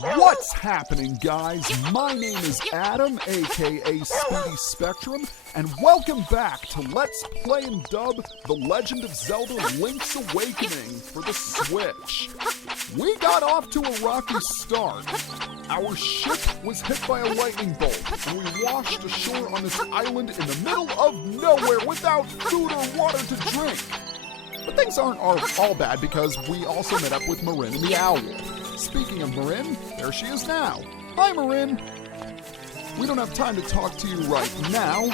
What's happening, guys? My name is Adam, aka Speedy Spectrum, and welcome back to Let's Play and Dub The Legend of Zelda Link's Awakening for the Switch. We got off to a rocky start. Our ship was hit by a lightning bolt, and we washed ashore on this island in the middle of nowhere without food or water to drink. But things aren't all bad because we also met up with Marin and the owl. Speaking of Marin, there she is now. Hi, Marin. We don't have time to talk to you right now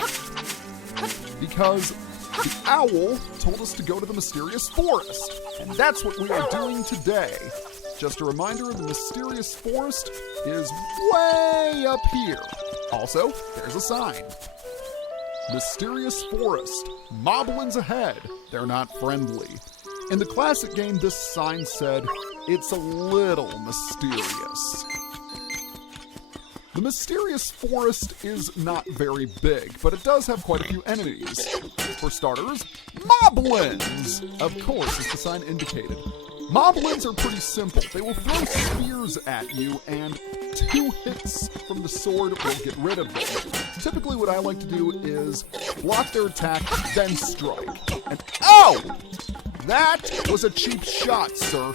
because the owl told us to go to the mysterious forest, and that's what we are doing today. Just a reminder, the mysterious forest is way up here. Also, there's a sign. Mysterious forest. Moblins ahead. They're not friendly. In the classic game, this sign said, "It's a little mysterious." The mysterious forest is not very big, but it does have quite a few enemies. For starters, moblins! Of course, as the sign indicated. Moblins are pretty simple. They will throw spears at you, and 2 hits from the sword will get rid of them. Typically what I like to do is block their attack, then strike. And oh! That was a cheap shot, sir.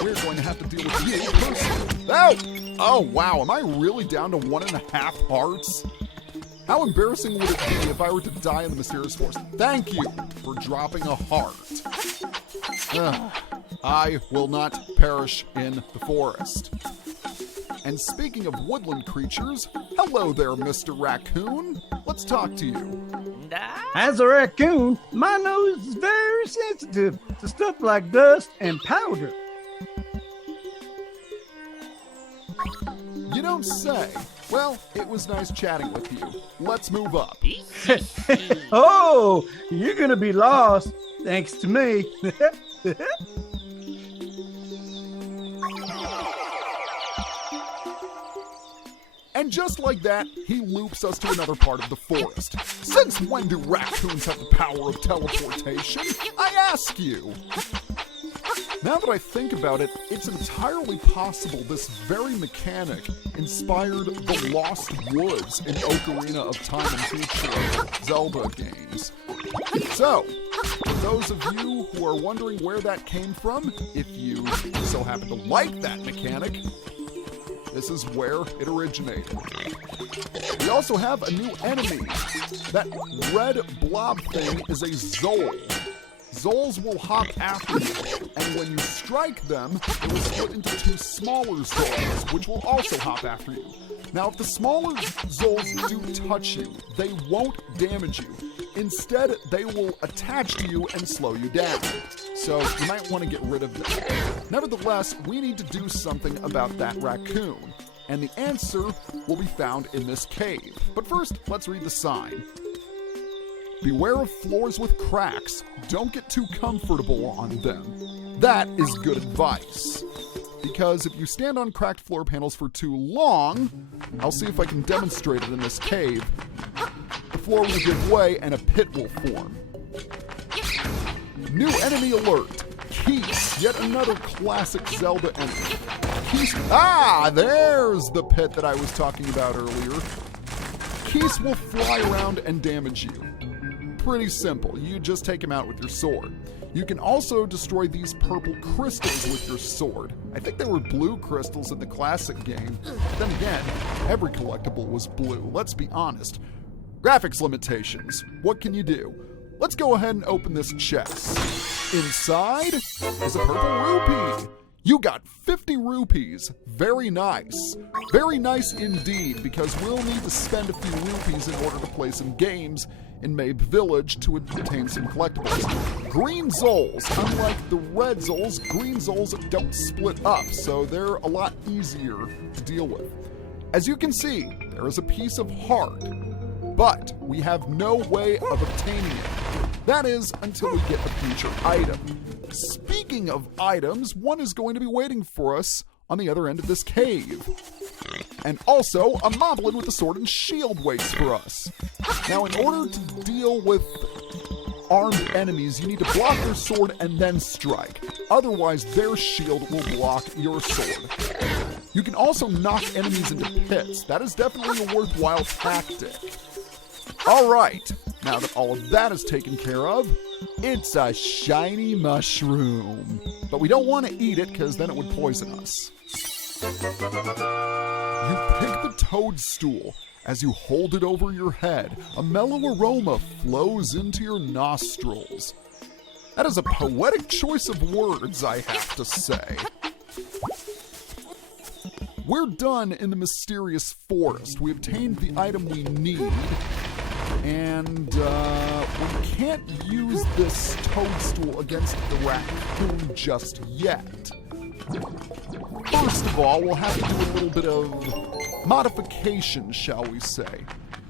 We're going to have to deal with you personally. Oh! Oh, wow, am I really down to 1.5 hearts? How embarrassing would it be if I were to die in the mysterious forest? Thank you for dropping a heart. I will not perish in the forest. And speaking of woodland creatures, hello there, Mr. Raccoon. Let's talk to you. As a raccoon, my nose is very sensitive to stuff like dust and powder. You don't say. Well, it was nice chatting with you. Let's move up. Oh, you're gonna be lost, thanks to me. And just like that, he loops us to another part of the forest. Since when do raccoons have the power of teleportation? I ask you. Now that I think about it, it's entirely possible this very mechanic inspired the Lost Woods in Ocarina of Time and future Zelda games. So, for those of you who are wondering where that came from, if you so happen to like that mechanic, this is where it originated. We also have a new enemy. That red blob thing is a Zol. Zols will hop after you, and when you strike them, they will split into 2 smaller Zols, which will also hop after you. Now, if the smaller Zols do touch you, they won't damage you. Instead, they will attach to you and slow you down. So, you might want to get rid of them. Nevertheless, we need to do something about that raccoon, and the answer will be found in this cave. But first, let's read the sign. Beware of floors with cracks. Don't get too comfortable on them. That is good advice. Because if you stand on cracked floor panels for too long, I'll see if I can demonstrate it in this cave, the floor will give way and a pit will form. New enemy alert. Keese, yet another classic Zelda enemy. Keese, there's the pit that I was talking about earlier. Keese will fly around and damage you. Pretty simple. You just take him out with your sword. You can also destroy these purple crystals with your sword. I think they were blue crystals in the classic game. Then again, every collectible was blue, let's be honest. Graphics limitations. What can you do? Let's go ahead and open this chest. Inside is a purple rupee. You got 50 rupees. Very nice. Very nice indeed, because we'll need to spend a few rupees in order to play some games in Mabe Village to obtain some collectibles. Green Zols. Unlike the red Zols, green Zols don't split up, so they're a lot easier to deal with. As you can see, there is a piece of heart, but we have no way of obtaining it. That is, until we get the future item. Speaking of items, one is going to be waiting for us on the other end of this cave. And also, a moblin with a sword and shield waits for us. Now, in order to deal with armed enemies, you need to block their sword and then strike. Otherwise, their shield will block your sword. You can also knock enemies into pits. That is definitely a worthwhile tactic. Alright, now that all of that is taken care of, it's a shiny mushroom. But we don't want to eat it because then it would poison us. You pick the toadstool. As you hold it over your head, a mellow aroma flows into your nostrils. That is a poetic choice of words, I have to say. We're done in the mysterious forest. We obtained the item we need. And we can't use this toadstool against the raccoon just yet. First of all, we'll have to do a little bit of modification, shall we say.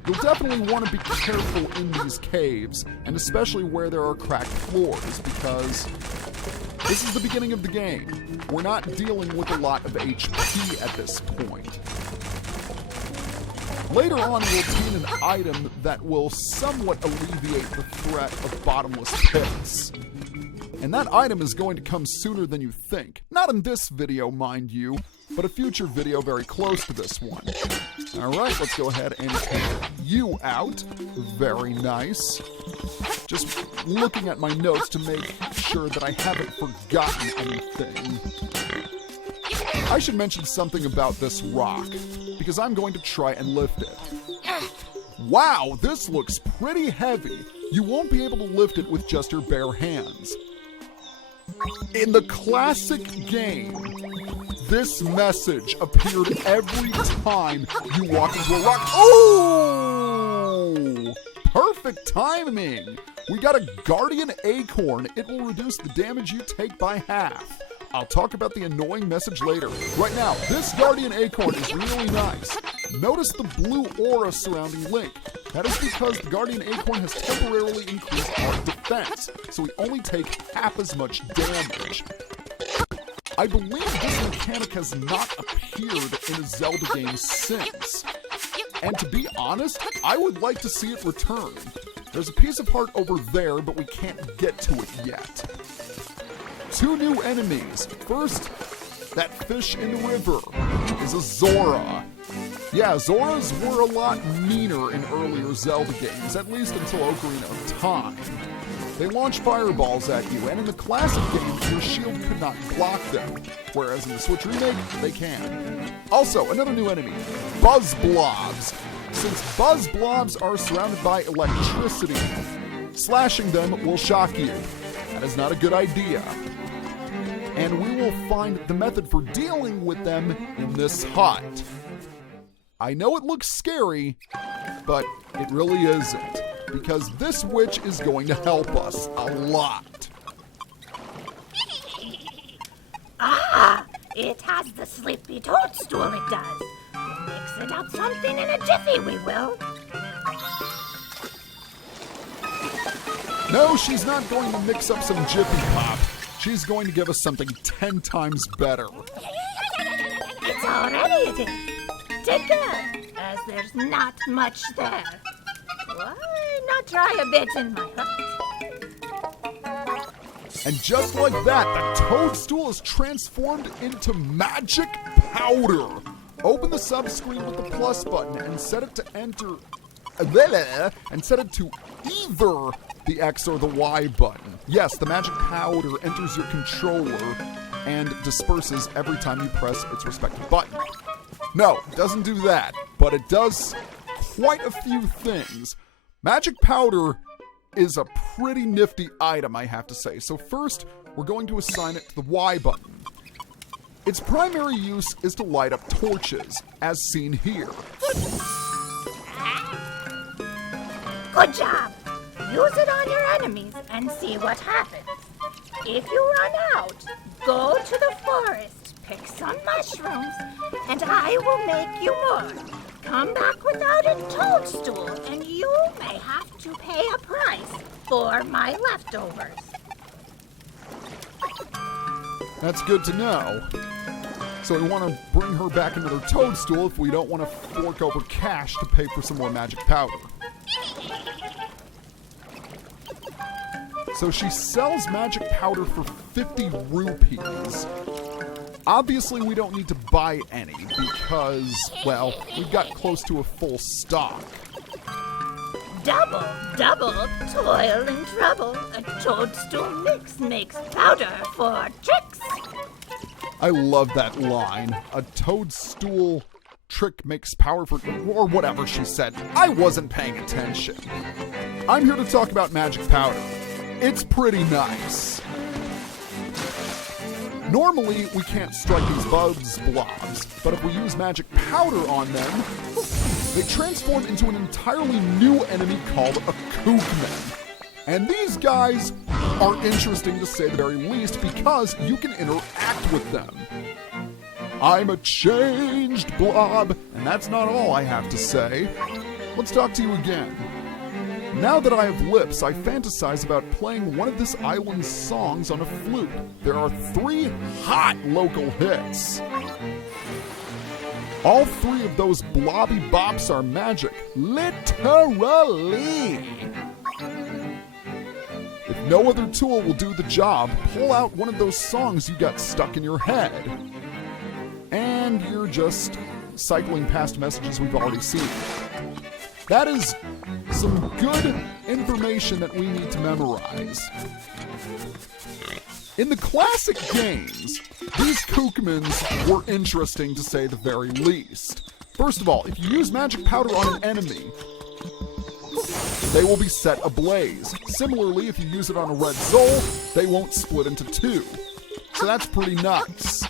You'll definitely want to be careful in these caves, and especially where there are cracked floors, because this is the beginning of the game. We're not dealing with a lot of HP at this point. Later on, we'll obtain an item that will somewhat alleviate the threat of bottomless pits. And that item is going to come sooner than you think. Not in this video, mind you, but a future video very close to this one. Alright, let's go ahead and take you out. Very nice. Just looking at my notes to make sure that I haven't forgotten anything. I should mention something about this rock, because I'm going to try and lift it. Wow, this looks pretty heavy. You won't be able to lift it with just your bare hands. In the classic game, this message appeared every time you walk into a rock. Oh! Perfect timing! We got a guardian acorn. It will reduce the damage you take by half. I'll talk about the annoying message later. Right now, this guardian acorn is really nice. Notice the blue aura surrounding Link. That is because the guardian acorn has temporarily increased our defense, so we only take half as much damage. I believe this mechanic has not appeared in a Zelda game since. And to be honest, I would like to see it return. There's a piece of heart over there, but we can't get to it yet. 2 new enemies. First, that fish in the river is a Zora. Yeah, Zoras were a lot meaner in earlier Zelda games, at least until Ocarina of Time. They launch fireballs at you, and in the classic game, your shield could not block them, whereas in the Switch remake, they can. Also, another new enemy, Buzz Blobs. Since Buzz Blobs are surrounded by electricity, slashing them will shock you. That is not a good idea. And we will find the method for dealing with them in this hut. I know it looks scary, but it really isn't, because this witch is going to help us a lot. Ah, it has the sleepy toadstool, it does. Mix it up something in a jiffy, we will. No, she's not going to mix up some Jiffy Pop. She's going to give us something 10 times better. It's already it is. Take care, as there's not much there. Why not try a bit in my hut? And just like that, the toadstool is transformed into magic powder. Open the sub-screen with the plus button and set it to enter... and set it to either the X or the Y button. Yes, the magic powder enters your controller and disperses every time you press its respective button. No, it doesn't do that, but it does quite a few things. Magic powder is a pretty nifty item, I have to say. So first, we're going to assign it to the Y button. Its primary use is to light up torches, as seen here. Good job. Use it on your enemies and see what happens. If you run out, go to the forest, pick some mushrooms, and I will make you more. Come back without a toadstool, and you may have to pay a price for my leftovers. That's good to know. So we want to bring her back into her toadstool if we don't want to fork over cash to pay for some more magic powder. So she sells magic powder for 50 rupees. Obviously, we don't need to buy any because, well, we've got close to a full stock. Double, double, toil and trouble. A toadstool mix makes powder for tricks. I love that line. A toadstool trick makes power for... or whatever she said. I wasn't paying attention. I'm here to talk about magic powder. It's pretty nice. Normally, we can't strike these bugs blobs, but if we use magic powder on them, they transform into an entirely new enemy called a kookman. And these guys are interesting to say the very least because you can interact with them. I'm a changed blob, and that's not all I have to say. Let's talk to you again. Now that I have lips, I fantasize about playing one of this island's songs on a flute. There are 3 hot local hits. All 3 of those blobby bops are magic. Literally! If no other tool will do the job, pull out one of those songs you got stuck in your head. And you're just cycling past messages we've already seen. That is some good information that we need to memorize. In the classic games, these kookmans were interesting to say the very least. First of all, if you use magic powder on an enemy, they will be set ablaze. Similarly, if you use it on a red soul, they won't split into 2. So that's pretty nuts.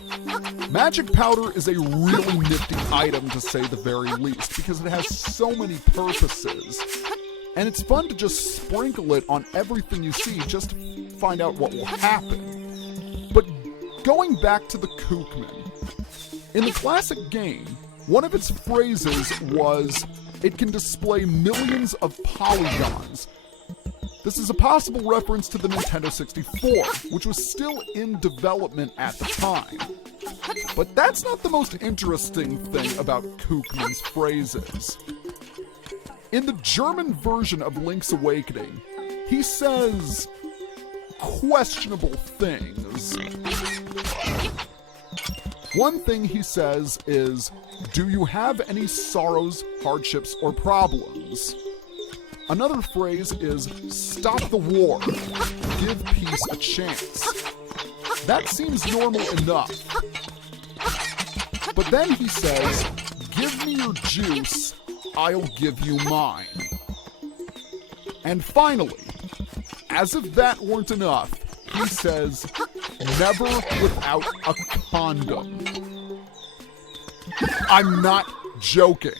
Magic powder is a really nifty item to say the very least because it has so many purposes. And it's fun to just sprinkle it on everything you see just to find out what will happen. But going back to the kookman, in the classic game, one of its phrases was, it can display millions of polygons. This is a possible reference to the Nintendo 64, which was still in development at the time. But that's not the most interesting thing about Kookman's phrases. In the German version of Link's Awakening, he says questionable things. One thing he says is, "Do you have any sorrows, hardships, or problems?" Another phrase is, "Stop the war. Give peace a chance." That seems normal enough. But then he says, "Give me your juice, I'll give you mine." And finally, as if that weren't enough, he says, "Never without a condom." I'm not joking.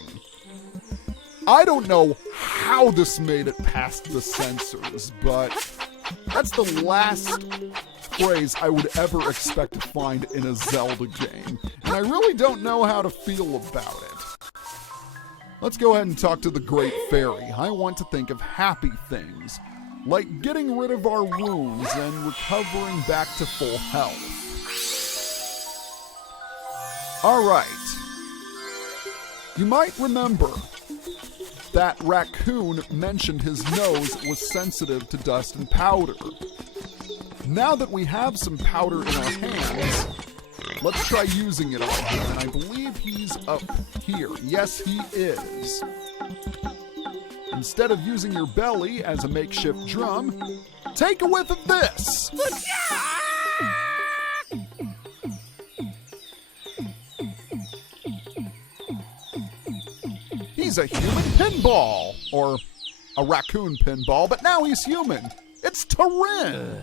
I don't know how this made it past the censors, but that's the last phrase I would ever expect to find in a Zelda game, and I really don't know how to feel about it. Let's go ahead and talk to the Great Fairy. I want to think of happy things, like getting rid of our wounds and recovering back to full health. Alright. You might remember that Raccoon mentioned his nose was sensitive to dust and powder. Now that we have some powder in our hands, let's try using it on him, and I believe he's up here. Yes, he is. Instead of using your belly as a makeshift drum, take a whiff of this! He's a human pinball, or a raccoon pinball, but now he's human. It's Turin!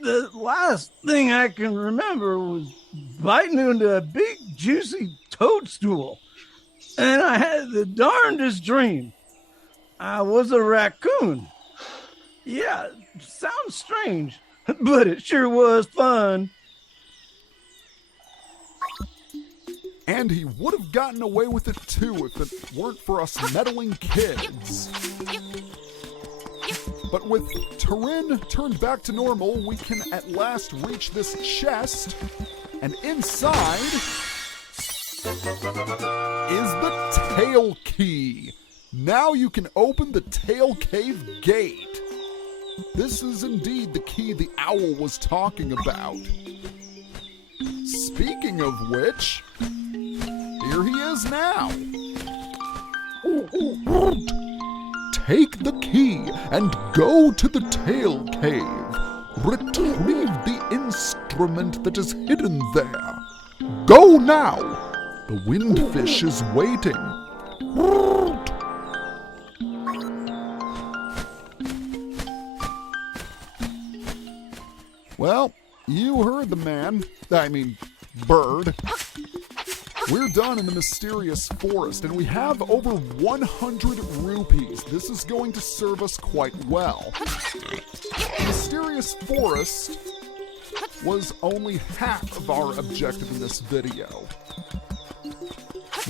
The last thing I can remember was biting into a big, juicy toadstool. And I had the darndest dream. I was a raccoon. Yeah, sounds strange, but it sure was fun. And he would have gotten away with it too if it weren't for us meddling kids. But with Turin turned back to normal, we can at last reach this chest, and inside is the Tail Key. Now you can open the Tail Cave gate. This is indeed the key the owl was talking about. Speaking of which, here he is now. Take the key and go to the tail cave. Retrieve the instrument that is hidden there. Go now. The windfish is waiting. Well, you heard the man. I mean, bird. We're done in the mysterious forest, and we have over 100 rupees. This is going to serve us quite well. The mysterious forest was only half of our objective in this video.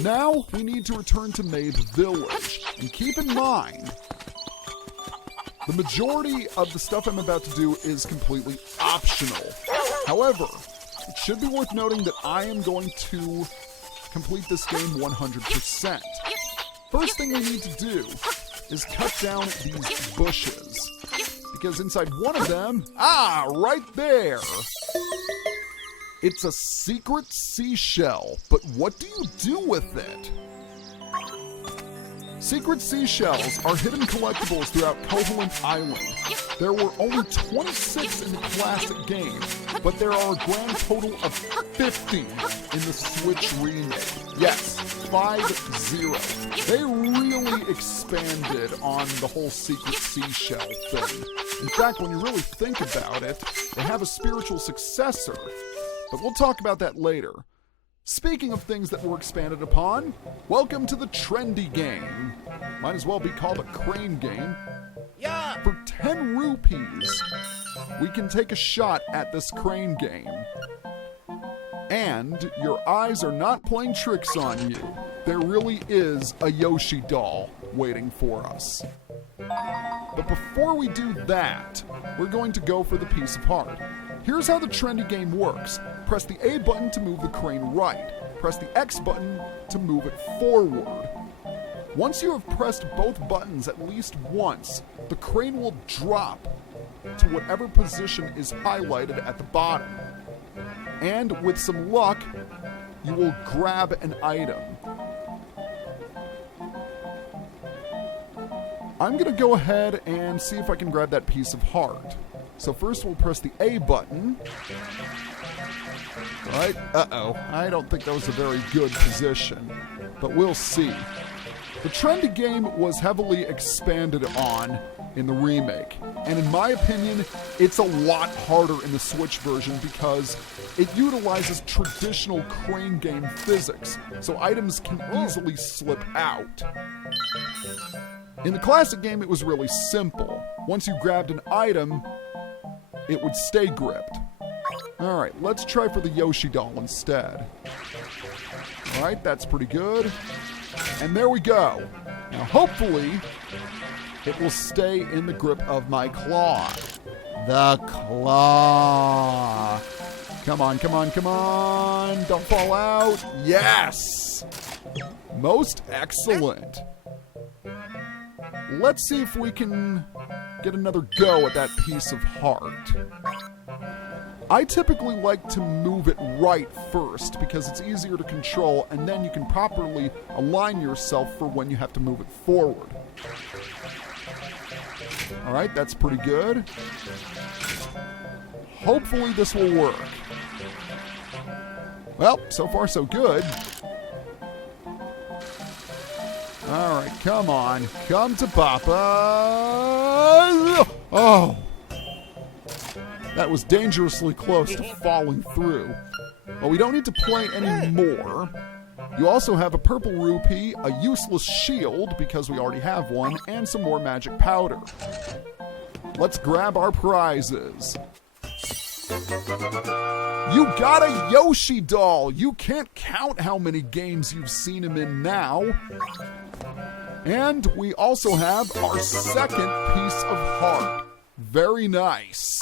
Now, we need to return to Maeve Village. And keep in mind, the majority of the stuff I'm about to do is completely optional. However, it should be worth noting that I am going to complete this game 100%. First thing we need to do is cut down these bushes. Because inside one of them, right there, it's a secret seashell. But what do you do with it? Secret seashells are hidden collectibles throughout Koholint Island. There were only 26 in the classic game, but there are a grand total of 50 in the Switch remake. Yes, 50. They really expanded on the whole secret seashell thing. In fact, when you really think about it, they have a spiritual successor. But we'll talk about that later. Speaking of things that were expanded upon, welcome to the trendy game. Might as well be called a crane game. Yeah! For 10 rupees, we can take a shot at this crane game. And your eyes are not playing tricks on you. There really is a Yoshi doll waiting for us. But before we do that, we're going to go for the piece of heart. Here's how the trendy game works. Press the A button to move the crane right. Press the X button to move it forward. Once you have pressed both buttons at least once, the crane will drop to whatever position is highlighted at the bottom. And with some luck, you will grab an item. I'm going to go ahead and see if I can grab that piece of heart. So first we'll press the A button. Right? I don't think that was a very good position, but we'll see. The trendy game was heavily expanded on in the remake, and in my opinion, it's a lot harder in the Switch version because it utilizes traditional crane game physics, so items can easily slip out. In the classic game, it was really simple. Once you grabbed an item, it would stay gripped. Alright, let's try for the Yoshi doll instead. Alright, that's pretty good. And there we go. Now hopefully, it will stay in the grip of my claw. The claw. Come on, come on, come on. Don't fall out. Yes! Most excellent. Let's see if we can get another go at that piece of heart. I typically like to move it right first because it's easier to control, and then you can properly align yourself for when you have to move it forward. Alright, that's pretty good. Hopefully this will work. Well, so far so good. Alright, come on. Come to Papa. Oh! That was dangerously close to falling through. Well, we don't need to play anymore. You also have a purple rupee, a useless shield, because we already have one, and some more magic powder. Let's grab our prizes. You got a Yoshi doll! You can't count how many games you've seen him in now. And we also have our second piece of heart. Very nice.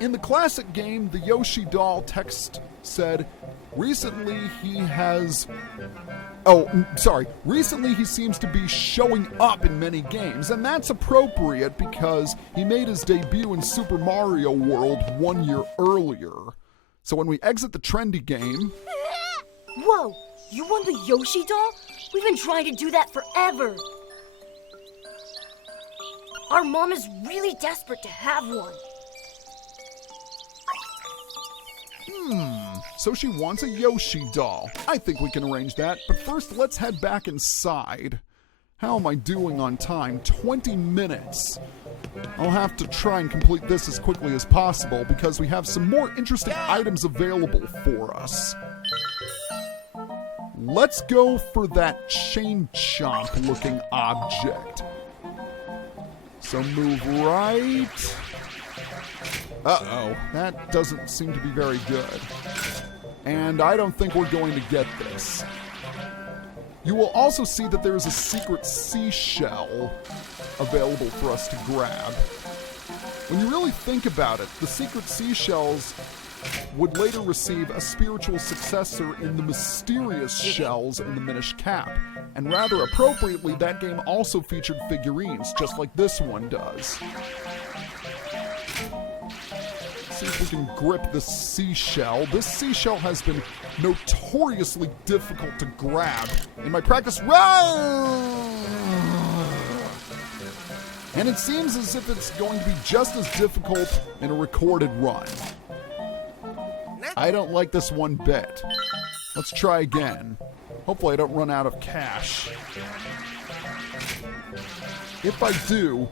In the classic game, the Yoshi doll text said, recently he has... Recently he seems to be showing up in many games, and that's appropriate because he made his debut in Super Mario World 1 year earlier. So when we exit the trendy game... Whoa! You won the Yoshi doll? We've been trying to do that forever. Our mom is really desperate to have one. So she wants a Yoshi doll. I think we can arrange that, but first let's head back inside. How am I doing on time? 20 minutes. I'll have to try and complete this as quickly as possible because we have some more interesting items available for us. Let's go for that chain chomp looking object. So move right. Uh-oh, that doesn't seem to be very good. And I don't think we're going to get this. You will also see that there is a secret seashell available for us to grab. When you really think about it, the secret seashells would later receive a spiritual successor in the mysterious shells in the Minish Cap. And rather appropriately, that game also featured figurines, just like this one does. See if we can grip this seashell. This seashell has been notoriously difficult to grab in my practice run. And it seems as if it's going to be just as difficult in a recorded run. I don't like this one bit. Let's try again. Hopefully I don't run out of cash. If I do,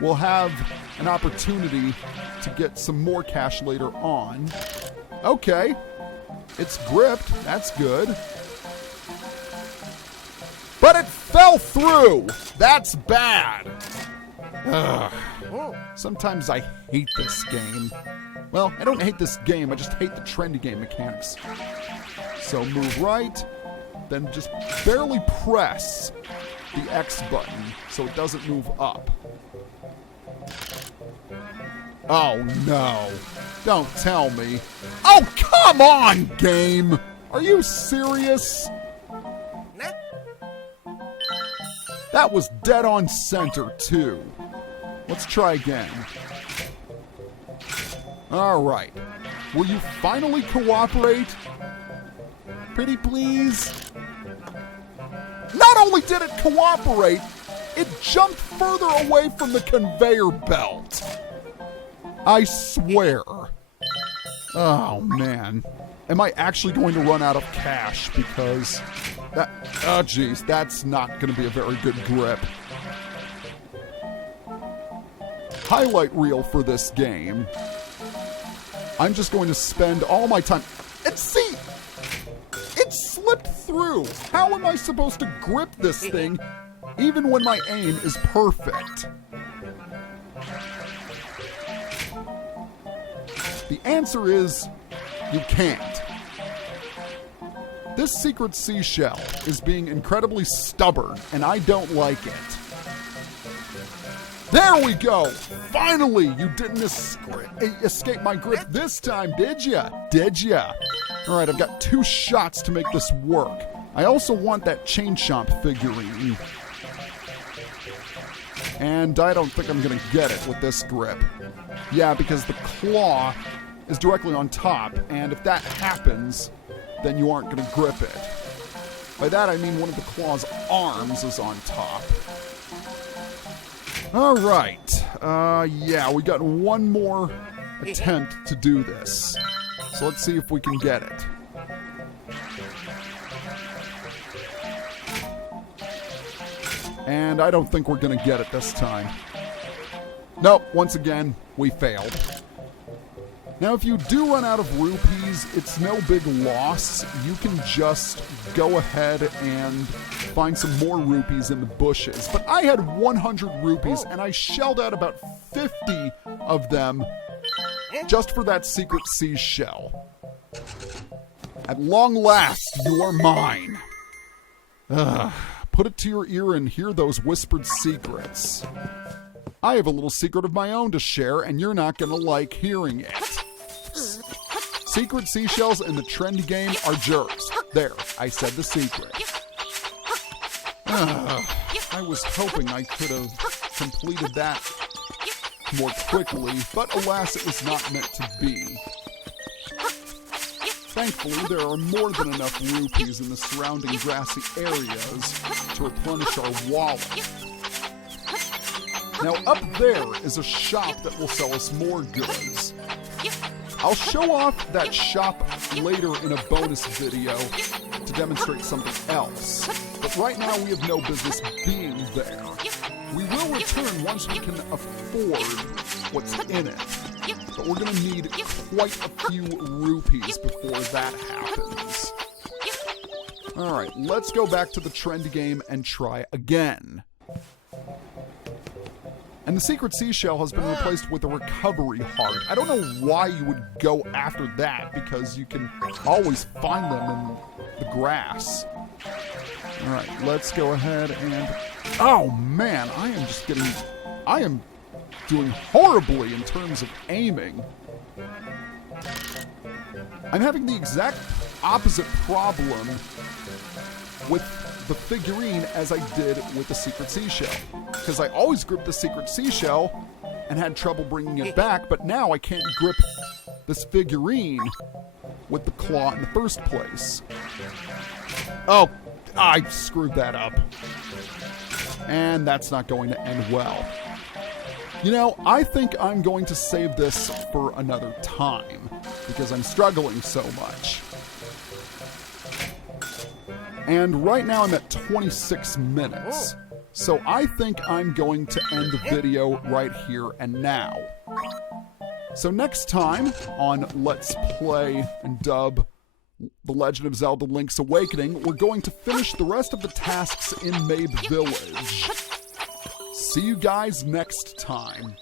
we'll have an opportunity to get some more cash later on. Okay. It's gripped. That's good. But it fell through! That's bad! Ugh. Sometimes I hate this game. Well, I don't hate this game, I just hate the trendy game mechanics. So move right, then just barely press the X button so it doesn't move up. Oh no, don't tell me. Oh, come on, game! Are you serious? That was dead on center, too. Let's try again. All right. Will you finally cooperate? Pretty please? Not only did it cooperate, it jumped further away from the conveyor belt. I swear. Oh, man. Am I actually going to run out of cash because that... Oh, geez, that's not going to be a very good grip. Highlight reel for this game. I'm just going to spend all my time... And see! It slipped through! How am I supposed to grip this thing even when my aim is perfect? The answer is... you can't. This secret seashell is being incredibly stubborn, and I don't like it. There we go! Finally, you didn't escape my grip this time, did ya? Did ya? Alright, I've got 2 shots to make this work. I also want that chain chomp figurine. And I don't think I'm gonna get it with this grip. Yeah, because the claw is directly on top, and if that happens, then you aren't gonna grip it. By that I mean one of the claw's arms is on top. Alright, yeah, we got one more attempt to do this. So let's see if we can get it. And I don't think we're gonna get it this time. Nope, once again, we failed. Now, if you do run out of rupees, it's no big loss. You can just go ahead and find some more rupees in the bushes. But I had 100 rupees, and I shelled out about 50 of them just for that secret seashell. At long last, you are mine. Put it to your ear and hear those whispered secrets. I have a little secret of my own to share, and you're not going to like hearing it. Secret seashells in the trendy game are jerks. There, I said the secret. I was hoping I could have completed that more quickly, but alas, it was not meant to be. Thankfully, there are more than enough rupees in the surrounding grassy areas to replenish our wallet. Now, up there is a shop that will sell us more goods. I'll show off that shop later in a bonus video to demonstrate something else. But right now, we have no business being there. We will return once we can afford what's in it. But we're going to need quite a few rupees before that happens. Alright, let's go back to the trendy game and try again. And the secret seashell has been replaced with a recovery heart. I don't know why you would go after that, because you can always find them in the grass. Alright, let's go ahead and... Oh man, I am doing horribly in terms of aiming. I'm having the exact opposite problem with the figurine as I did with the secret seashell. Because I always gripped the secret seashell and had trouble bringing it back, but now I can't grip this figurine with the claw in the first place. Oh, I screwed that up. And that's not going to end well. You know, I think I'm going to save this for another time, because I'm struggling so much. And right now I'm at 26 minutes. So I think I'm going to end the video right here and now. So next time on Let's Play and Dub The Legend of Zelda Link's Awakening, we're going to finish the rest of the tasks in Mabe Village. See you guys next time.